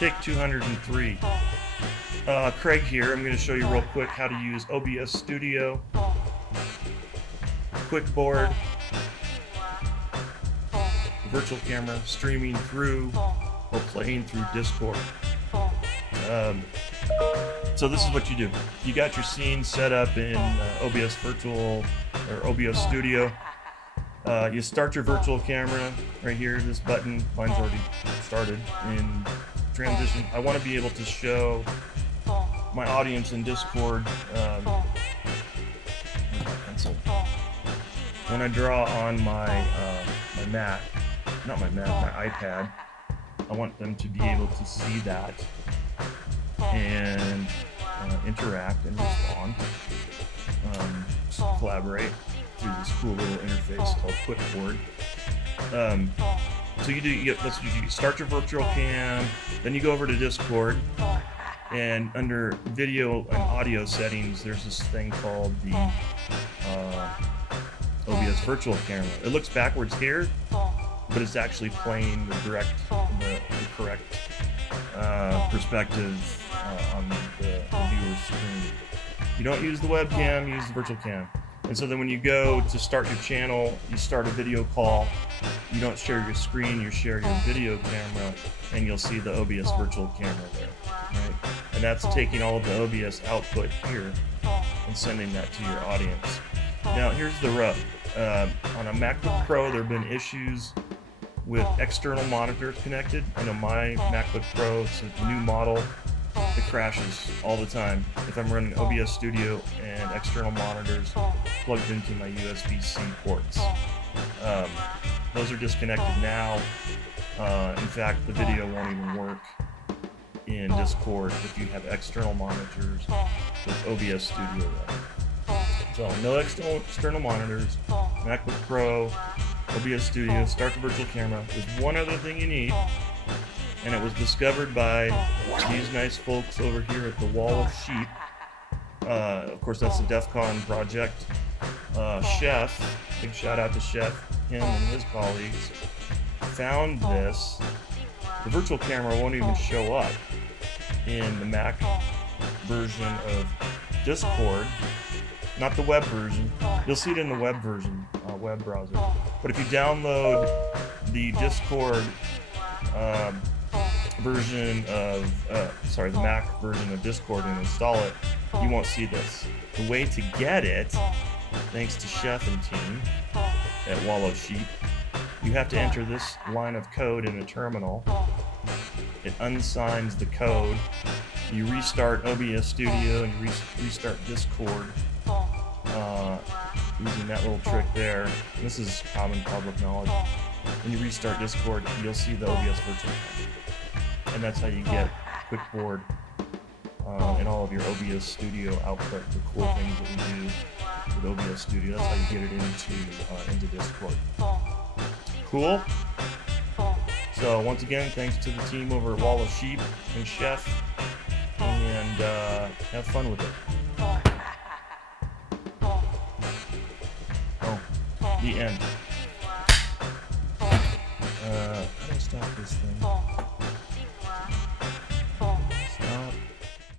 Take 203. Craig here. I'm going to show you real quick how to use OBS Studio, QWIKboard, virtual camera, streaming through or playing through Discord. So this is what you do. You got your scene set up in OBS Virtual or OBS Studio. You start your virtual camera right here, this button. Mine's already started in transition. I want to be able to show my audience in Discord when I draw on my Mac, not my Mac, my iPad. I want them to be able to see that and interact and respond, collaborate through this cool little interface called QWIKboard. So that's what you do. You start your virtual cam, then you go over to Discord, and under video and audio settings, there's this thing called the OBS virtual camera. It looks backwards here, but it's actually playing the correct perspective on the viewer's screen. You don't use the webcam, you use the virtual cam. And so then when you go to start your channel, you start a video call, you don't share your screen, you share your video camera, and you'll see the OBS virtual camera there, right? And that's taking all of the OBS output here and sending that to your audience. Now here's the rub. On a MacBook Pro, there have been issues with external monitors connected. I know my MacBook Pro, it's a new model, it crashes all the time if I'm running OBS Studio and external monitors plugged into my USB-C ports. Those are disconnected now. In fact, the video won't even work in Discord if you have external monitors with OBS Studio running. So no external monitors, MacBook Pro, OBS Studio, start the virtual camera. There's one other thing you need, and it was discovered by these nice folks over here at the Wall of Sheep. Of course, that's the DEF CON project. Chef, big shout out to Chef, him and his colleagues, found this. The virtual camera won't even show up in the Mac version of Discord, not the web version. You'll see it in the web version, web browser. But if you download the Discord version of, the Mac version of Discord and install it, you won't see this. The way to get it, thanks to Chef and team at Wall of Sheep, you have to enter this line of code in a terminal. It unsigns the code. You restart OBS Studio and you restart Discord using that little trick there. And this is common public knowledge. When you restart Discord, you'll see the OBS virtual camera. And that's how you get QWIKboard and all of your OBS Studio output, the cool things that we do with OBS Studio. That's how you get it into Discord. Cool? So once again, thanks to the team over at Wall of Sheep and Chef, and have fun with it. Oh, the end. How do I stop this thing?